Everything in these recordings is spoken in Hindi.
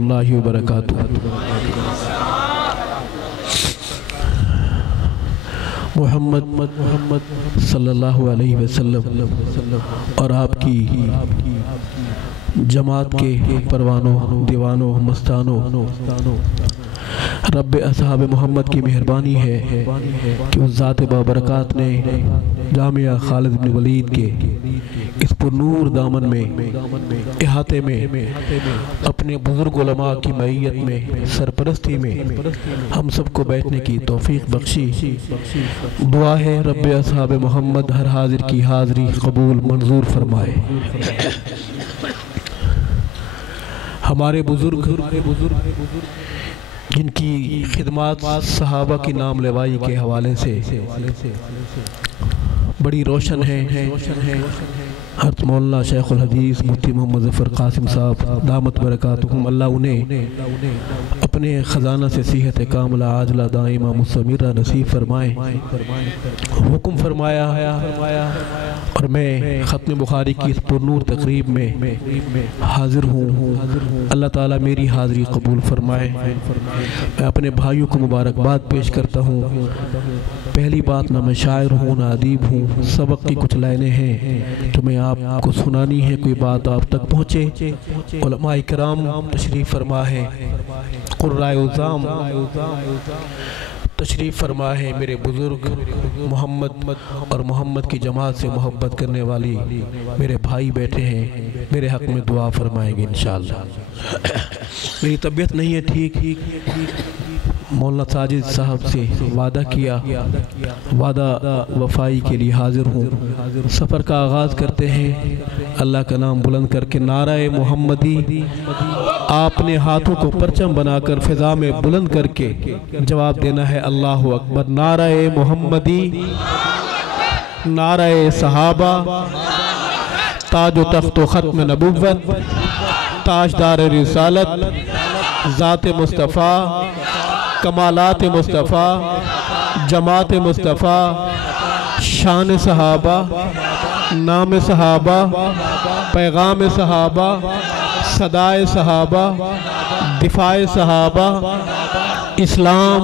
रहमतुल्लाहि व बरकातुहू। मोहम्मद सल्लल्लाहु अलैहि वसल्लम और आपकी जमात के परवानों, दीवानों, मस्तानों, रब असहाब मोहम्मद की मेहरबानी है कि उस ज़ात बाबरकत ने जामिया खालिद इब्न वलीद के इस पुरनूर दामन में, इहाते में, अपने बुजुर्ग उलमा की मईयत में, सरपरस्ती में हम सबको बैठने की तौफीक बख्शी। दुआ है रब असहाब मोहम्मद हर हाजिर की हाज़री कबूल मंजूर फरमाए। हमारे बुजुर्ग जिनकी खिदमत सहाबा की नाम लेवाई के हवाले से बड़ी रोशन है, हज़रत मौलाना शेखुल हदीस मुफ्ती मोहम्मद ज़फ़र कासिम साहब दामत बरकातुहुम, अल्लाह उन्हें अपने ख़जाना से सेहत कामिला आजला दाइमा मुस्तमिरा नसीब फरमाए। हुक्म फरमाया और मैं ख़त्म बुखारी की इस पुरनूर तकरीब में हाजिर हूँ। अल्लाह ताला मेरी हाज़िरी कबूल फरमाए। मैं अपने भाइयों को मुबारकबाद पेश करता हूँ। पहली बात, ना मैं शायर हूँ ना अदीब हूँ, सबक की कुछ लाइनें हैं तो मैं आपको सुनानी है, कोई बात आप तक पहुँचे। उलमाए किराम तशरीफ़ फरमा है, कुर्राए उज़ाम तशरीफ़ फरमा है, मेरे बुज़ुर्ग मोहम्मद और मोहम्मद की जमात से मोहब्बत करने वाली मेरे भाई बैठे हैं, मेरे हक़ में दुआ फरमाएंगे इंशाअल्लाह। मेरी तबीयत नहीं है ठीक। मौलाना साजिद साहब से वादा किया, वादा वफाई के लिए हाजिर हूँ। सफ़र का आगाज़ करते हैं अल्लाह का नाम बुलंद करके। नाराए मोहम्मदी, आपने हाथों को परचम बनाकर फ़िज़ा में बुलंद करके जवाब देना है अल्लाहु अकबर। नाराए मोहम्मदी, नाराए सहाबा, ताजो तख्तो ख़त्म नबुव्वत, ताजदार रिसालत, ज़ात मुस्तफ़ा, कमालात मुस्तफ़ा, जमात मुस्तफ़ा, शान सहाबा, नाम सहाबा, पैगाम सहाबा, सदाए सहाबा, दिफाए सहाबा, इस्लाम,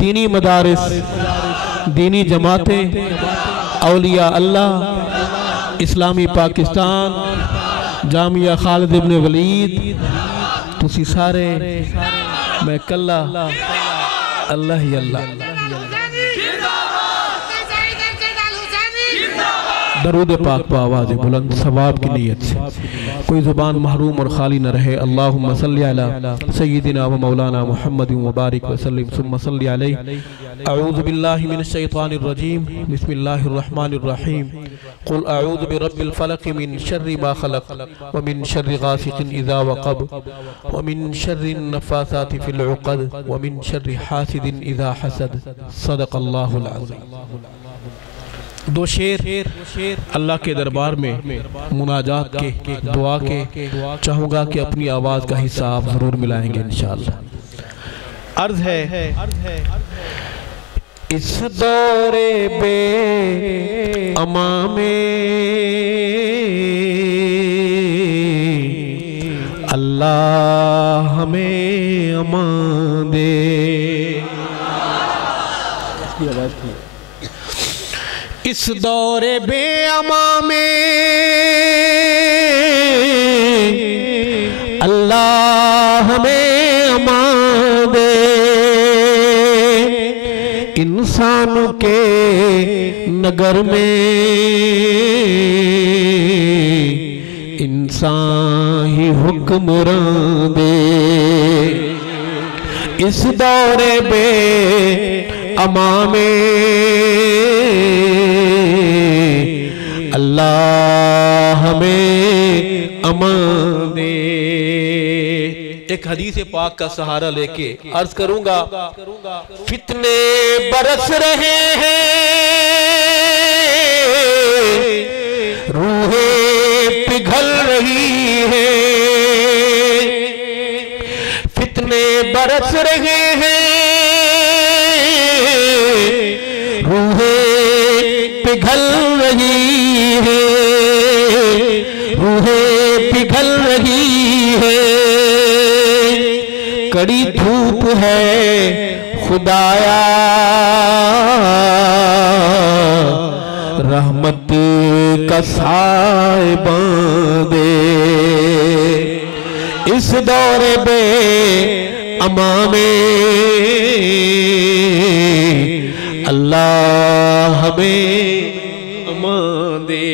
दीनी मदारिस, दीनी जमातें, औलिया अल्लाह, इस्लामी पाकिस्तान, जामिया खालिद इब्न वलीद, तुसी सारे मैं कल्ला अल्लाह ही अल्लाह। दरूद पाक पर आवाज़ बुलंद सवाब की नीयत से कोई ज़ुबान महरूम और खाली न रहे। अल्लाहुम्मा सल्ली अला सय्यिदिना व मौलाना मुहम्मदिन व बारिक व सल्लिम सुम्मा सल्ली अलैहि। अऊज़ु बिल्लाहि मिनश शैतानिर रजीम, बिस्मिल्लाहिर रहमानिर रहीम। कुल अऊज़ु बिरब्बिल फलक़ मिन शर्रि मा खलक़ व मिन शर्रि गासिक़िन इज़ा वक़ब व मिन शर्रिन नफ़्फ़ासाति फिल उक़द व मिन शर्रि हासिदिन इज़ा हसद। सदक़ल्लाहुल अज़ीम। दो शेर अल्लाह के दरबार में मुनाजात के, दुआ के चाहूँगा कि अपनी आवाज़ का हिस्सा आप ज़रूर मिलाएंगे इंशाअल्लाह। अर्ज़ है, इस दौरे बे अमा में अल्लाह हमें अमान दे। इस दौरे बेअमा में अल्लाह हमें अमान दे। इंसानों के नगर में इंसान ही हुक्मरान दे। इस दौरे बेअमा में अल्लाह हमें अमान दे। एक हदीस पाक का सहारा लेके अर्ज करूंगा, फितने बरस रहे हैं, रूहें पिघल रही हैं। फितने बरस रहे हैं, रूहें पिघल रही है, रूहें पिघल रही है। कड़ी धूप है खुदाया, रहमत का साहिबान दे। इस दौरे बे अमा में अल्लाह हमें अमान दे।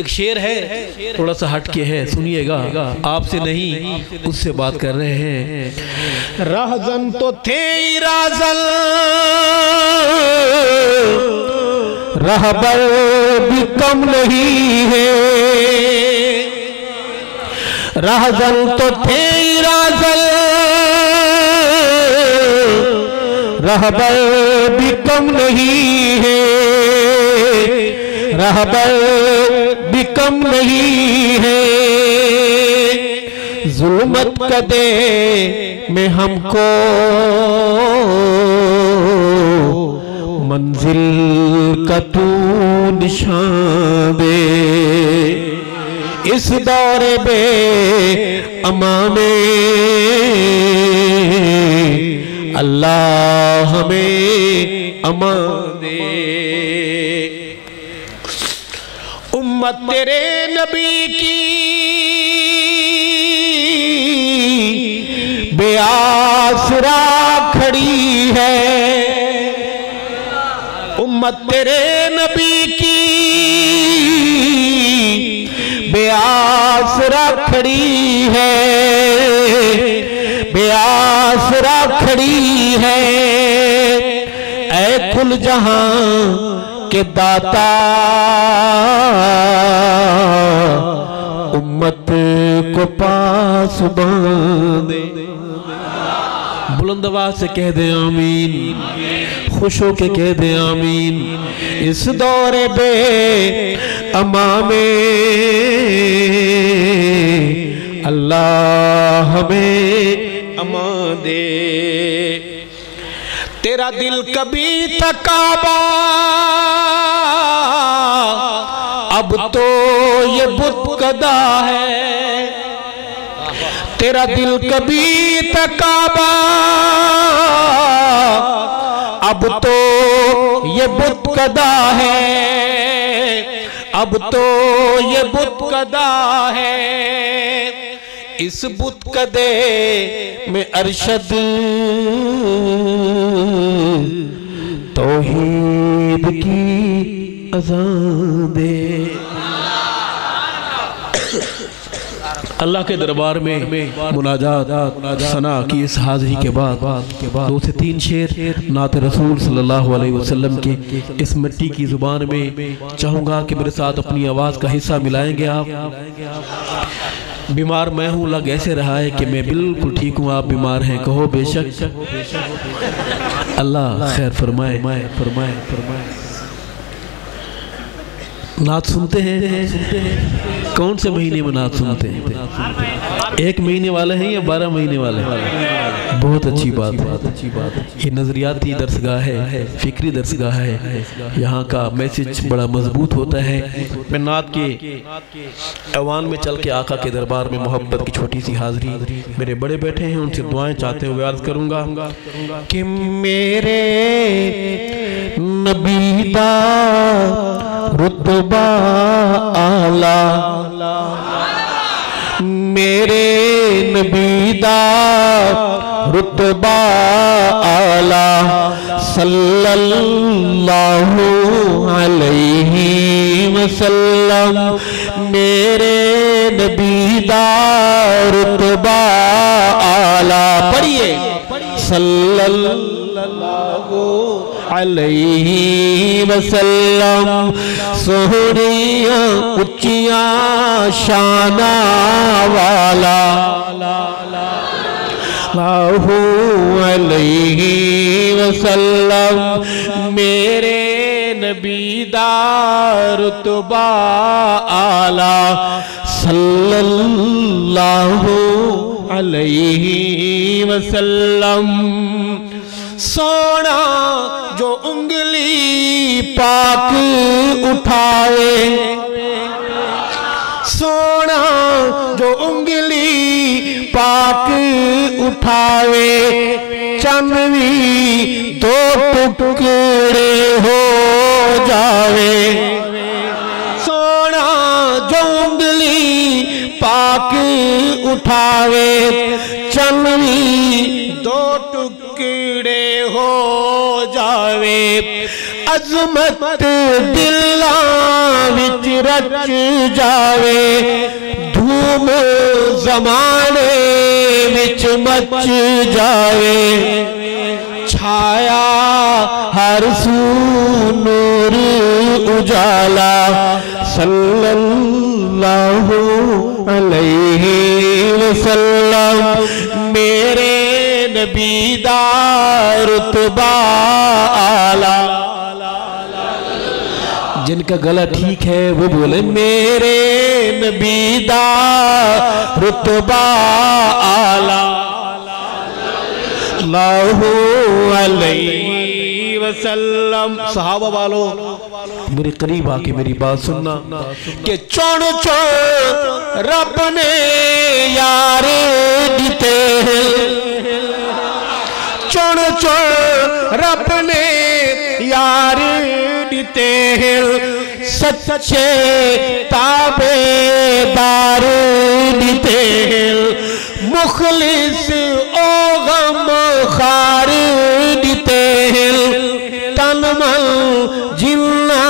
एक शेर है, थोड़ा सा हट के है, सुनिएगा। आपसे नहीं, उससे बात कर रहे हैं। राहजन तो थे राजल, रहबर भी कम नहीं है। राहजन तो थे राजल, रहबर भी कम नहीं है। रहबर भी कम नहीं है। जुल्मत कदे में हमको मंजिल का तू निशान दे। इस दौरे बे अमा में अल्लाह हमें अमान दे। उम्मत तेरे नबी की बेआसरा खड़ी है। उम्मत तेरे नबी की बेआसरा खड़ी है। बेआसरा खड़ी है। ऐ कुल जहां के दाता, उम्मत को पास बांधे। बुलंद आवाज से कह दे आमीन, खुश हो के कह दे आमीन। इस दौरे बे अमा में अल्लाह हमें अमान दे। तेरा दिल कभी तकाबा, अब तो ये बुत कदा है। तेरा दिल कभी तकाबा, अब तो ये बुत कदा है। अब तो ये बुत कदा है। इस बुत कदे में अरशद तौहीद की अज़ान दे। अल्लाह के दरबार में मुनाजात सना की इस हाज़री के बाद 2 से 3 शेर नात रसूल सल्लल्लाहु अलैहि वसल्लम के इस मिट्टी की ज़ुबान में चाहूँगा कि मेरे साथ अपनी आवाज़ का हिस्सा मिलाएंगे आप। बीमार मैं हूँ, लग ऐसे रहा है कि मैं बिल्कुल ठीक हूँ, आप बीमार हैं, कहो बेशक। अल्लाह खैर फरमाए फरमाए फरमाए। नात सुनते हैं? कौन से महीने में नात सुनते हैं? 1 महीने वाले हैं या 12 महीने वाले हैं? बहुत अच्छी बात है। ये नजरियाती दरसगाह है, फिक्री दरसगाह है। यहाँ का मैसेज बड़ा मजबूत होता है। मैं नात के ऐवान में चल के आका के दरबार में मोहब्बत की छोटी सी हाजिरी, मेरे बड़े बैठे हैं, उनसे दुआएं चाहते हुए अर्ज करूँगा कि मेरे नबी दा रुतबा आला, मेरे नबी दा रुतबा आला, सल्लल्लाहु अलैहि वसल्लम। मेरे नबी दा रुतबा आला, पढ़िए, सल्लल्लाहु अलैहि वसल्लम। सोहरिया उच्चिया शाना वाला, सल्लल्लाहु अलैहि वसल्लम। मेरे नबी दा रुतबा आला, सल्लल्लाहु अलैहि वसल्लम। सोना जो उंगली पाक उठाए, सोना जो उंगली पाक उठावे चनवी दो टुकड़े हो जावे। सोना जोंगली पाक उठावे चनवी दो टुकड़े हो जावे। अजमत दिला विच रच जावे धूम ज़माने विच मच जावे। छाया हर सू नूर उजाला सल्लल्लाहु अलैहि वसल्लम। मेरे नबी दा रुतबा आला। जिनका गला ठीक है वो बोले मेरे नबी दा रुतबा आला सल्लल्लाहु अलैहि वसल्लम। सहाबा वालों मेरे करीब आके मेरी बात सुनना कि चुन चुन रब ने यार दिते हैं। चुन चुन रब ने यार दिते हैं। सच्चे ताबेदार दिते हैं। मुखलिस ओ गम खार दिते हैं। तन मन जिन्ना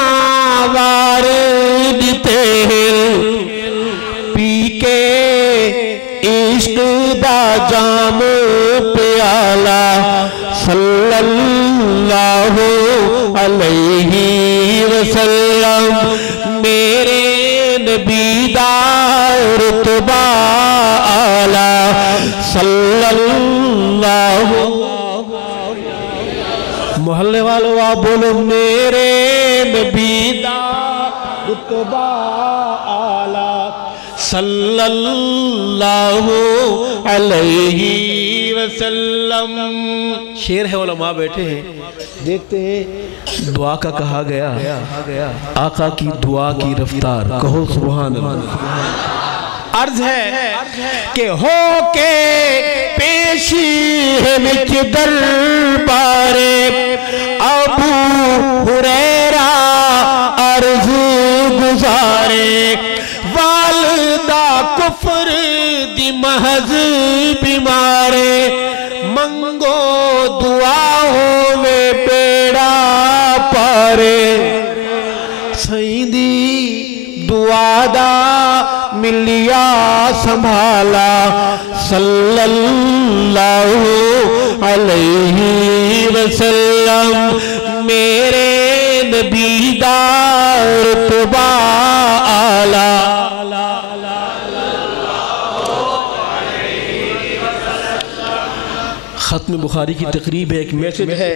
वार दिते हैं। पी के इश्क दा जाम प्याला सल्लल्लाहु अलैहि वसल्लम। मेरे नबी दा रुतबा आला सल्लल्लाहु। मोहल्ले वालों आप बोलो मेरे नबी दा रुतबा आला सल्लल्लाहु अलैहि वसल्लम। शेर है उलमा बैठे हैं देखते हैं। दुआ का कहा गया आका की दुआ की रफ्तार कहो सुभान अल्लाह। अर्ज है कि हो के पेशी है विच दरबारे अबू हुरैरा अर्ज गुजारे। वालदा कुफर दी महज बीमारे मंगो दुआ होवे बेड़ा पारे। सईदी दुआ दा मिलिया संभाला सल्लल्लाहु अलैहि वसल्लम। मेरे नबी दा रुतबा आला। खत्म बुखारी की तकरीब है एक मैसेज है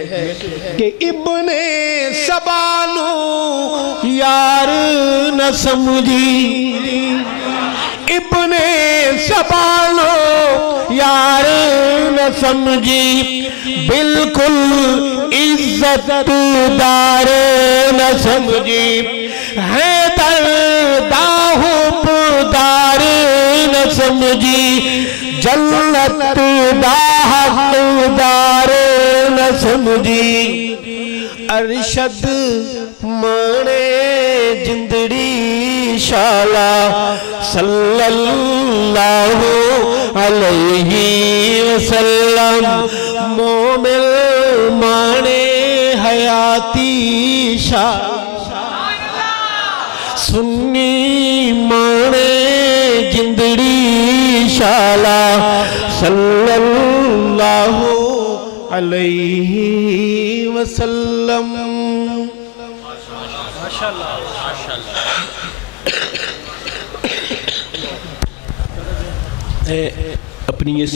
कि इब्ने सबानो यार न समझी। इब्ने सबानो यार न समझी। बिल्कुल इज्जत दार न समझी। है दाहुबदार न समझी। जन्नत दाहकदार न समझी। अरशद माने जिंदड़ी शाला सल्लल्लाहु अलैहि वसल्लम। मोमिन माने हयाती शाला। सुन्नी माने जिंदड़ी शाला सल्लल्लाहु अलैहि वसल्लम। माशाअल्लाह अपनी इस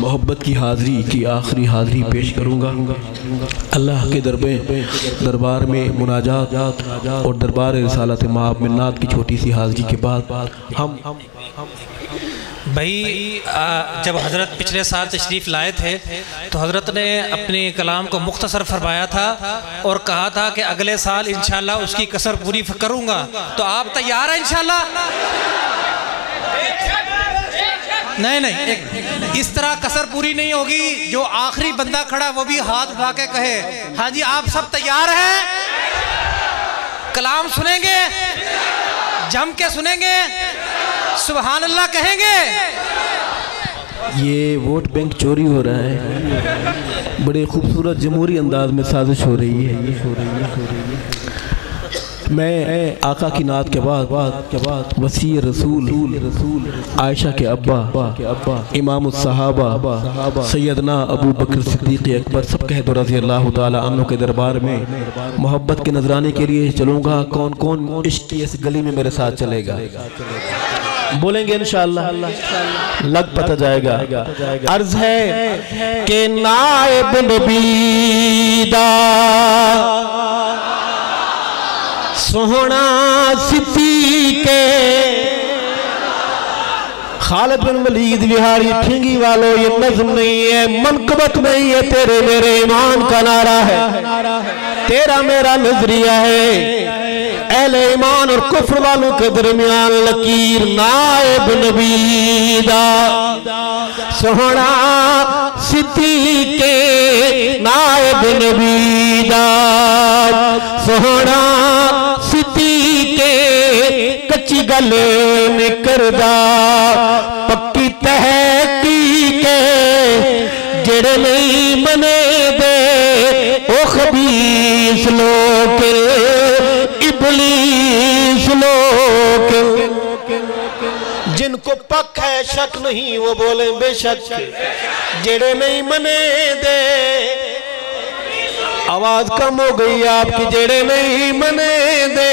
मोहब्बत की हाज़री की आखिरी हाज़री पेश करूँगा। अल्लाह के दरबार में मुनाजात और दरबार रिसालत माब मिन्नात की छोटी सी हाज़री के बाद हम भाई जब हज़रत पिछले साल तशरीफ़ लाए थे तो हज़रत ने अपने कलाम को मुख्तसर फरमाया था और कहा था कि अगले साल इंशाअल्लाह उसकी कसर पूरी करूँगा। तो आप तैयार हैं इंशाअल्लाह? नहीं नहीं, इस तरह कसर पूरी नहीं होगी। जो आखिरी बंदा खड़ा वो भी हाथ उठा के कहे हाँ जी आप सब तैयार हैं, कलाम सुनेंगे, जम के सुनेंगे, सुभान अल्लाह कहेंगे। ये वोट बैंक चोरी हो रहा है, बड़े खूबसूरत जमहूरी अंदाज में साजिश हो रही है। मैं आका की नात के बाद वसी रसूल आयशा के अब्बा इमाम सहाबा सैयदना अबू बकर सिद्दीक़ अकबर सब कह दो रज़ी अल्लाह ताला अन्हु के दरबार में मोहब्बत के नजराने के लिए चलूँगा। कौन कौन इश्क की इस गली में मेरे साथ चलेगा? बोलेंगे इंशाअल्लाह, लग पता जाएगा। अर्ज है कि नायब नबीदा सोहना सिद्दीक़े खालिद बिन वलीद बिहारी ठिंगी वालों, ये नज़्म नहीं है, मनकबत नहीं है, तेरे मेरे ईमान का नारा है, तेरा मेरा नजरिया है। अहले ईमान और कुफ्र वालों के दरमियान लकीर नायब नबीदा सोहना सिद्दीक़े नायब नबीदा सोहना सिद्दीक़े कच्ची गल में करदा पक्की तहकीक जेड़े नहीं मने दे ओ खबीस लोग इबलीस लोग। जिनको पक है शक नहीं वो बोले बेशक, जेड़े नहीं मने दे आवाज कम हो गई आपकी, जेड़े नहीं मने दे।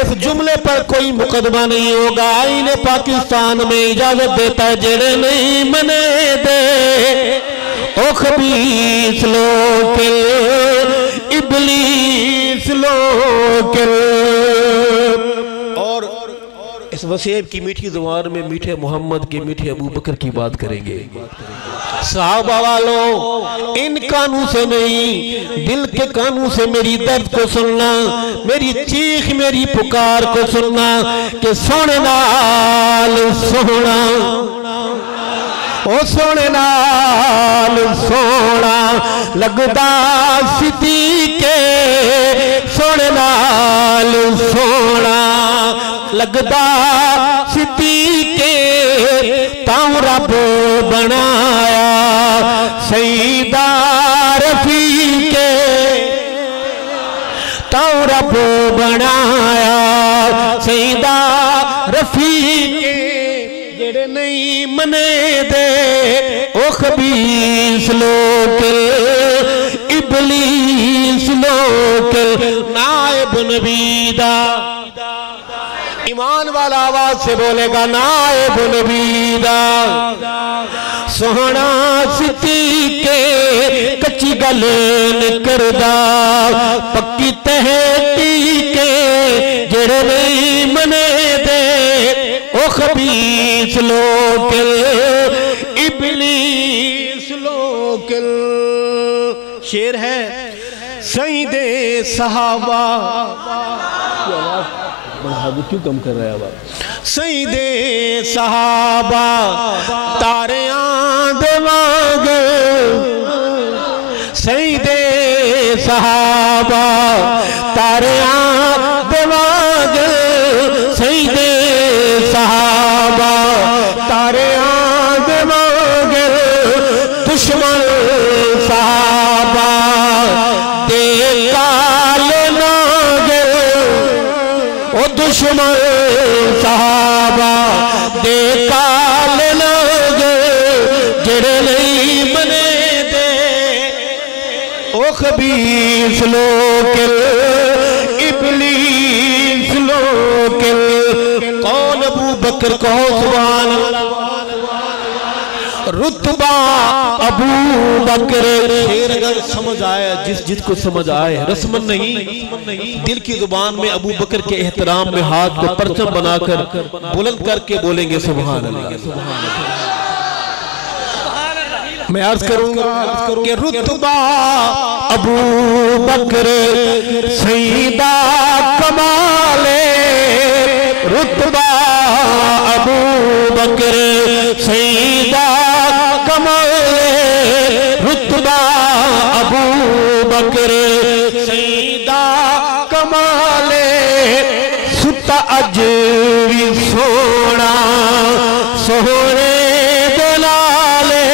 इस जुमले पर कोई मुकदमा नहीं होगा, आईने पाकिस्तान में इजाजत देता है, जेड़े नहीं मने दे ओ खबीस लोग इबलीस लोग। और इस वसीयत की मीठी ज़ुबान में मीठे मोहम्मद के मीठे अबू बकर की बात करेंगे। सहाबा वालों, इन कानों से नहीं दिल के कानों से मेरी दर्द को सुनना, मेरी चीख मेरी पुकार को सुनना कि सोने नाल सोना ओ सोने नाल सोना लगदा सिद्दीक़े सोने नाल सोना लगदा सिद्दीक़े ताऊ रब बनाया सईदा रफ़ीक़े ताऊ रब बनाया सईदा रफ़ीक़े। जेड़े नहीं मने दे ओ खबीस लोग इबलीस लोग। नायब नबीदा ईमान वाला आवाज से बोलेगा नायब नबीदा सोहना सिद्दीक़े कच्ची गल करदा पक्की तहकीके जेड़े नहीं मने दे ओ खबीस लोग इबलीस लोग। शेर है सईदे सहाबा, क्यों कम कर रहा है अब? सईदे सहाबा तारे आंदवाग सईदे सहाबा तारे आंदवाग सईदे सहाबा तारे आंदवाग दुश्मन सहाबा दे काले नाग ओ दुश्मन सहाबा दे काले नाग जेड़े नहीं मने दे ओ खबीस लोग इबलीस लोग। कौन अबू बकर कहो सुभान अल्लाह। रुतबा अबू बकर। शेर अगर समझ आए जिसको समझ आए, रस्मन नहीं दिल की जुबान में अबू बकर के एहतराम में हाथ को परचम बनाकर बुलंद करके बोलेंगे सुभान अल्लाह। मैं अर्ज करूंगा कि रुतबा अबू बकर सईदा कमाले रुतबा अबू बकर सईदा कमाले रुतबा अबू बकर सईदा कमाले सुता अज भी सोना सोहरे दलाले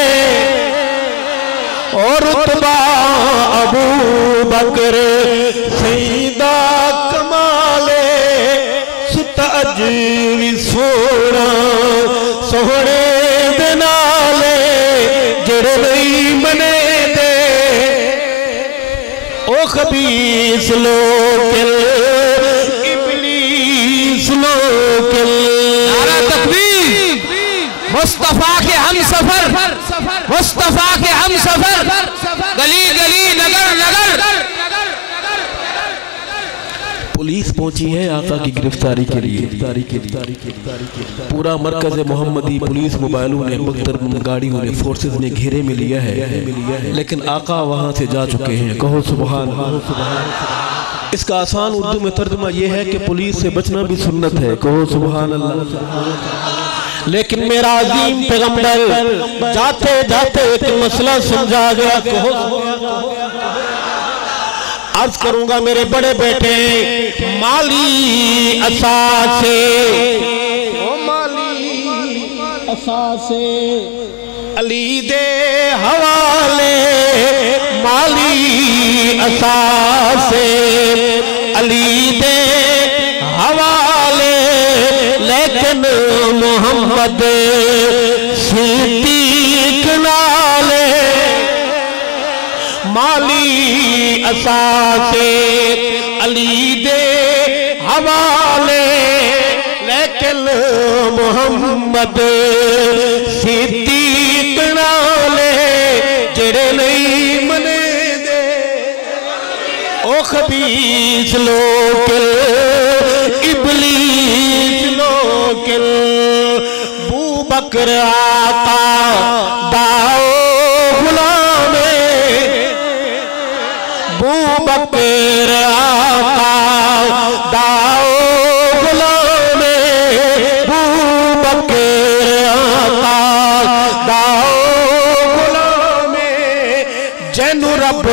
और रुतबा अबू बकर सईदा कमाले सुता अज भी सोना सोहरे दलाले जेड़े नहीं मने दे ओ खबीस लोग मुस्तफा के हम सफर, मुस्तफा के हम सफर, गली गली नगर नगर। पुलिस पहुंची है आका की गिरफ्तारी के लिए। पूरा मरकज मोहम्मदी पुलिस मोबाइलों ने मुख्तलिफ गाड़ियों ने फोर्सेस ने घेरे में लिया है, लेकिन आका वहां से जा चुके हैं। कहो सुभान अल्लाह। इसका आसान उर्दू में तर्जुमा यह है कि पुलिस से बचना भी सुन्नत है। कहो सुभान अल्लाह। लेकिन मेरा अजीम पैगंबर जाते जाते एक मसला समझा गया। कहो अर्ज करूंगा मेरे बड़े बेटे माली असासे, ओ माली असासे अली दे हवाले, माली असासे अली दे हवाले, लेकिन मोहम्मद सिद्दीक नाले माली असासे अली दे हवाले, लेकिन मोहम्मद सिद्दीक नाले जेड़े नहीं मने दे ओ खबीस लोग इबलीस लोग बू बकर आका दाओ गुलामे, बू बकर आका दाओ गुलामे, बू बकर आका दाओ गुलामे, जैनु रब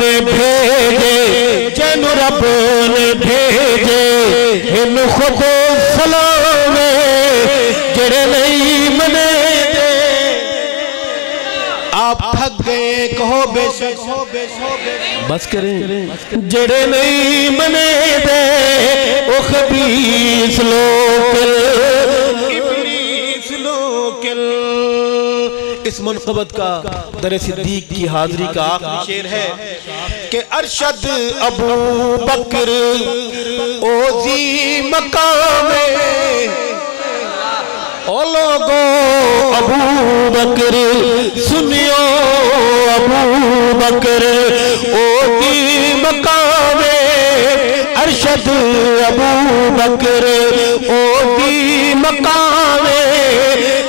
ने भेजे, जैनु रब ने भेजे इन खुद सलामे जेड़े नहीं मने दे। आप थक गए कहो बेशक, बस करें जेड़े नहीं मने दे ओ खबीस लोग इबलीस लोग। इस मनक़बत का दर सिद्दीक की हाज़री का आखिरी शेर है कि अरशद अबू बकर ओजी मकामे, ओ लोगो अबू बकर सुनियो, अबू बकर ओजी मकामे, अरशद अबू बकर ओजी मकामे,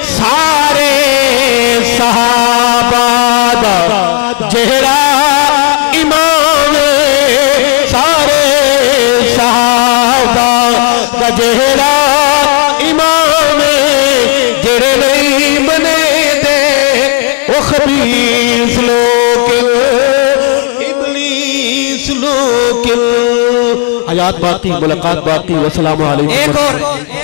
सारे सहाबा दा जेड़ा इमाम, सारे सहाबा दा जेड़ा इमाम, जेड़े नहीं मने दे ओ खबीस लोग इबलीस लोग। हयात बाकी, मुलाकात बाकी। वस्सलामु अलैकुम।